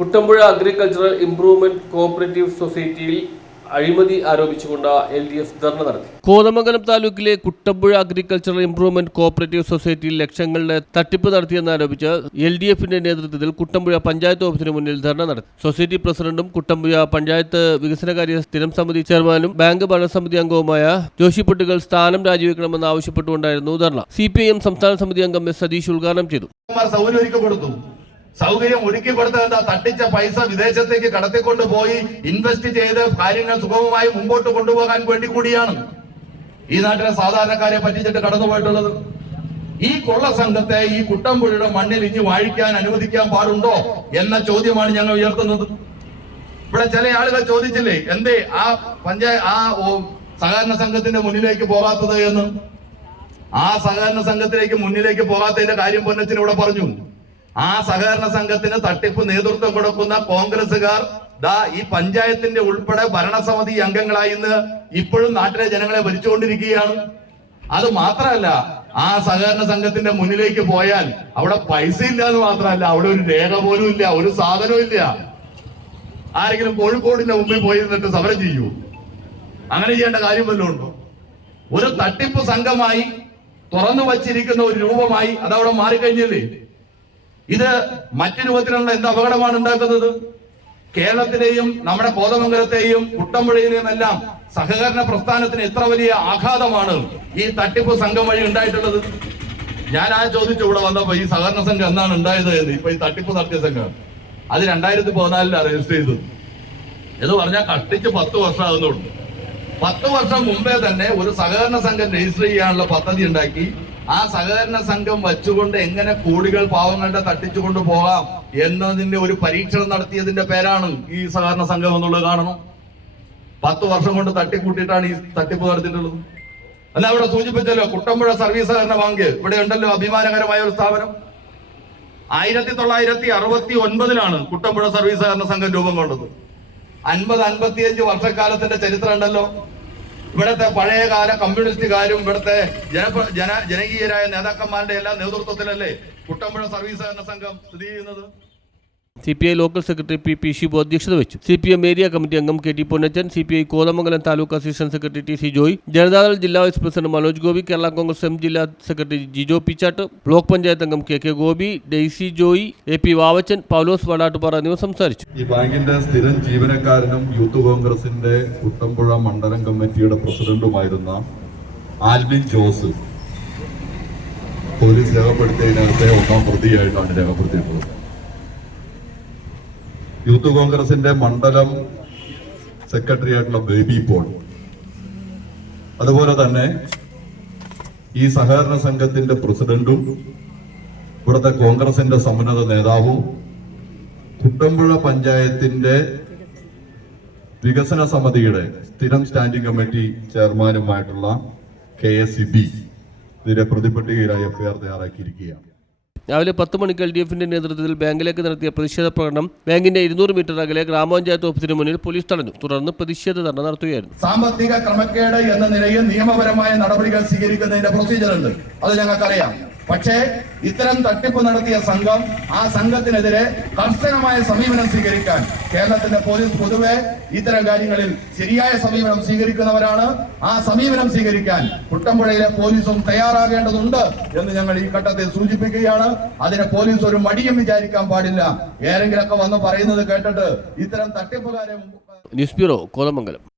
Kuttampuzha agricultural improvement cooperative സൊസൈറ്റിയിൽ അഴിമതി ആരോപിച്ചുകൊണ്ട് എൽ ഡി എഫ് ധർണ നടത്തി. കോതമംഗലം താലൂക്കിലെ കുട്ടമ്പുഴ അഗ്രികൾച്ചറൽ ഇംപ്രൂവ്മെന്റ് കോഓപ്പറേറ്റീവ് സൊസൈറ്റിയിൽ ലക്ഷങ്ങളുടെ തട്ടിപ്പ് നടത്തിയെന്നാരോപിച്ച് എൽ ഡി എഫിന്റെ നേതൃത്വത്തിൽ കുട്ടമ്പുഴ പഞ്ചായത്ത് ഓഫീസിന് മുന്നിൽ ധർണ നടത്തി. സൊസൈറ്റി പ്രസിഡന്റും കുട്ടമ്പുഴ പഞ്ചായത്ത് വികസനകാര്യ സ്ഥിരം സമിതി ചെയർമാനും ബാങ്ക് ഭരണസമിതി അംഗവുമായ ജോഷി പൊട്ടുകൾ സ്ഥാനം രാജിവെക്കണമെന്ന് ആവശ്യപ്പെട്ടുകൊണ്ടായിരുന്നു ധർണ. സി പി ഐ എം സംസ്ഥാന സമിതി അംഗം എസ് സതീഷ് ഉദ്ഘാടനം ചെയ്തു. സൗകര്യം കൊടുത്തു സൗകര്യം ഒരുക്കി കൊടുത്തത് എന്താ? തട്ടിച്ച പൈസ വിദേശത്തേക്ക് കടത്തിക്കൊണ്ടുപോയി ഇൻവെസ്റ്റ് ചെയ്ത് കാര്യങ്ങൾ സുഗമമായി മുമ്പോട്ട് കൊണ്ടുപോകാൻ വേണ്ടി കൂടിയാണ് ഈ നാട്ടിലെ സാധാരണക്കാരെ പറ്റിച്ചിട്ട് കടന്നുപോയിട്ടുള്ളത് ഈ കൊള്ള സംഘത്തെ ഈ കുട്ടമ്പുഴയുടെ മണ്ണിൽ ഇനി വാഴിക്കാൻ അനുവദിക്കാൻ പാടുണ്ടോ എന്ന ചോദ്യമാണ് ഞങ്ങൾ ഉയർത്തുന്നത്. ഇവിടെ ചില ആളുകൾ ചോദിച്ചില്ലേ എന്തേ ആ പഞ്ചായത്ത് ആ സഹകരണ സംഘത്തിന്റെ മുന്നിലേക്ക് പോകാത്തത് എന്ന്? ആ സഹകരണ സംഘത്തിലേക്ക് മുന്നിലേക്ക് പോകാത്തതിന്റെ കാര്യം പൊന്നച്ചിന് ഇവിടെ പറഞ്ഞു. ആ സഹകരണ സംഘത്തിന് തട്ടിപ്പ് നേതൃത്വം കൊടുക്കുന്ന കോൺഗ്രസുകാർ ദാ ഈ പഞ്ചായത്തിന്റെ ഉൾപ്പെടെ ഭരണസമിതി അംഗങ്ങളായി ഇന്ന് ഇപ്പോഴും നാട്ടിലെ ജനങ്ങളെ ഭരിച്ചുകൊണ്ടിരിക്കുകയാണ്. അത് മാത്രമല്ല ആ സഹകരണ സംഘത്തിന്റെ മുന്നിലേക്ക് പോയാൽ അവിടെ പൈസ ഇല്ല എന്ന് മാത്രമല്ല അവിടെ ഒരു രേഖ പോലും ഇല്ല ഒരു സാധനവും ഇല്ല. ആരെങ്കിലും കോഴിക്കോടിന്റെ മുമ്പിൽ പോയി നിന്നിട്ട് സമരം ചെയ്യൂ. അങ്ങനെ ചെയ്യേണ്ട കാര്യം വല്ലതും ഉണ്ടോ? ഒരു തട്ടിപ്പ് സംഘമായി തുറന്നു വച്ചിരിക്കുന്ന ഒരു രൂപമായി അതവിടെ മാറിക്കഴിഞ്ഞില്ലേ? ഇത് മറ്റു രൂപത്തിലുള്ള എന്ത് അപകടമാണ് ഉണ്ടാക്കുന്നത്? കേരളത്തിലെയും നമ്മുടെ കോതമംഗലത്തെയും കുട്ടമ്പുഴയിലെയും എല്ലാം സഹകരണ പ്രസ്ഥാനത്തിന് എത്ര വലിയ ആഘാതമാണ് ഈ തട്ടിപ്പ് സംഘം വഴി ഉണ്ടായിട്ടുള്ളത്? ഞാൻ ആ ചോദിച്ചു ഇവിടെ വന്നപ്പോ ഈ സഹകരണ സംഘം എന്നാണ് ഉണ്ടായത് എന്ന്. ഇപ്പൊ ഈ തട്ടിപ്പ് നടത്തിയ സംഘം അത് രണ്ടായിരത്തി പതിനാലിലാണ് രജിസ്റ്റർ ചെയ്തത് എന്ന് പറഞ്ഞാൽ കഷ്ടിച്ച് പത്ത് വർഷം ആകുന്നുള്ളൂ പത്ത് വർഷം മുമ്പേ തന്നെ ഒരു സഹകരണ സംഘം രജിസ്റ്റർ ചെയ്യാനുള്ള പദ്ധതി ഉണ്ടാക്കി ആ സഹകരണ സംഘം വച്ചുകൊണ്ട് എങ്ങനെ കോടികൾ പാവങ്ങളുടെ തട്ടിച്ചുകൊണ്ട് പോകാം എന്നതിന്റെ ഒരു പരീക്ഷണം നടത്തിയതിന്റെ പേരാണ് ഈ സഹകരണ സംഘം എന്നുള്ളത് കാണണം. പത്ത് വർഷം കൊണ്ട് തട്ടിക്കൂട്ടിയിട്ടാണ് ഈ തട്ടിപ്പ് നടത്തിയിട്ടുള്ളത്. അല്ല അവിടെ സൂചിപ്പിച്ചല്ലോ കുട്ടമ്പുഴ സർവീസ് സഹകരണ ബാങ്ക്. ഇവിടെ ഉണ്ടല്ലോ അഭിമാനകരമായ ഒരു സ്ഥാപനം. ആയിരത്തി തൊള്ളായിരത്തി അറുപത്തി ഒൻപതിലാണ് കുട്ടമ്പുഴ സർവീസ് സഹകരണ സംഘം രൂപം കൊണ്ടത്. അൻപത് അൻപത്തിയഞ്ച് വർഷക്കാലത്തിന്റെ ചരിത്രം ഉണ്ടല്ലോ. ഇവിടുത്തെ പഴയകാല കമ്മ്യൂണിസ്റ്റുകാരും ഇവിടുത്തെ ജന ജന ജനകീയരായ നേതാക്കന്മാരുടെ എല്ലാ നേതൃത്വത്തിലല്ലേ കുട്ടമ്പുഴ സർവീസ് സഹകരണ സംഘം സ്ഥിതി ചെയ്യുന്നത്? C P I local secretary P P Shibu അധ്യക്ഷത വെച്ചു. C P M area committee അംഗം K T Ponnachan C P I Kothamangalam taluk assistant secretary T C Joy Janata Dal ജില്ലാ vice president Manoj Gopi Kerala Congress M ജില്ലാ secretary Jijo Pichattu block panchayat അംഗം K K Gopi Daisy Joy A P Vavachan Paulose Vadattupara എന്നിവർ സംസാരിച്ചു. ഈ ബാങ്കിന്റെ സ്ഥിരം ജീവനക്കാരനും youth കോൺഗ്രസിന്റെ കുട്ടമ്പുഴ മണ്ഡലം കമ്മിറ്റിയുടെ പ്രസിഡന്റുമായിരുന്ന ആൽബിൻ ജോസ് പോലീസ് രേഖപ്പെടുത്തിയതിനകത്തെ ഒന്നാം പ്രതിയായിട്ടാണ് രേഖപ്പെടുത്തിയിട്ടുള്ളത്. യൂത്ത് കോൺഗ്രസിന്റെ മണ്ഡലം സെക്രട്ടറി ആയിട്ടുള്ള ബേബി പോൾ. അതുപോലെ തന്നെ ഈ സഹകരണ സംഘത്തിന്റെ പ്രസിഡന്റും ഇവിടുത്തെ കോൺഗ്രസിന്റെ സമുന്നത നേതാവും കുട്ടമ്പുഴ പഞ്ചായത്തിന്റെ വികസന സമിതിയുടെ സ്ഥിരം സ്റ്റാൻഡിംഗ് കമ്മിറ്റി ചെയർമാനുമായിട്ടുള്ള കെ എസ് സി ബി. ഇതിന്റെ പ്രതിപട്ടികയിലായി എഫ്ഐആർ തയ്യാറാക്കിയിരിക്കുകയാണ്. രാവിലെ പത്ത് മണിക്ക് എൽ ഡി എഫിന്റെ നേതൃത്വത്തിൽ ബാങ്കിലേക്ക് നടത്തിയ പ്രതിഷേധ പ്രകടനം ബാങ്കിന്റെ ഇരുന്നൂറ് മീറ്റർ അകലെ ഗ്രാമപഞ്ചായത്ത് ഓഫീസിന് മുന്നിൽ പോലീസ് തടഞ്ഞു. തുടർന്ന് പ്രതിഷേധ ധർണ നടത്തുകയായിരുന്നു. സാമ്പത്തിക ക്രമക്കേട് എന്ന നിലയിൽ നിയമപരമായ നടപടികൾ സ്വീകരിക്കുന്നതിന്റെ പ്രൊസീജിയർ ഉണ്ട്. അത് ഞങ്ങൾക്കറിയാം. പക്ഷേ ഇത്തരം തട്ടിപ്പ് നടത്തിയ സംഘം ആ സംഘത്തിനെതിരെ കർശനമായ സമീപനം സ്വീകരിക്കാൻ കേരളത്തിന്റെ പോലീസ് പൊതുവെ ഇത്തരം കാര്യങ്ങളിൽ ശരിയായ സമീപനം സ്വീകരിക്കുന്നവരാണ്. ആ സമീപനം സ്വീകരിക്കാൻ കുട്ടമ്പുഴയിലെ പോലീസും തയ്യാറാകേണ്ടതുണ്ട് എന്ന് ഞങ്ങൾ ഈ ഘട്ടത്തിൽ സൂചിപ്പിക്കുകയാണ്. അതിനെ പോലീസ് ഒരു മടിയും വിചാരിക്കാൻ പാടില്ല. ഏതെങ്കിലൊക്കെ വന്ന് പറയുന്നത് കേട്ടിട്ട് ഇത്തരം തട്ടിപ്പുകാരെ ന്യൂസ് ബ്യൂറോ കോതമംഗലം.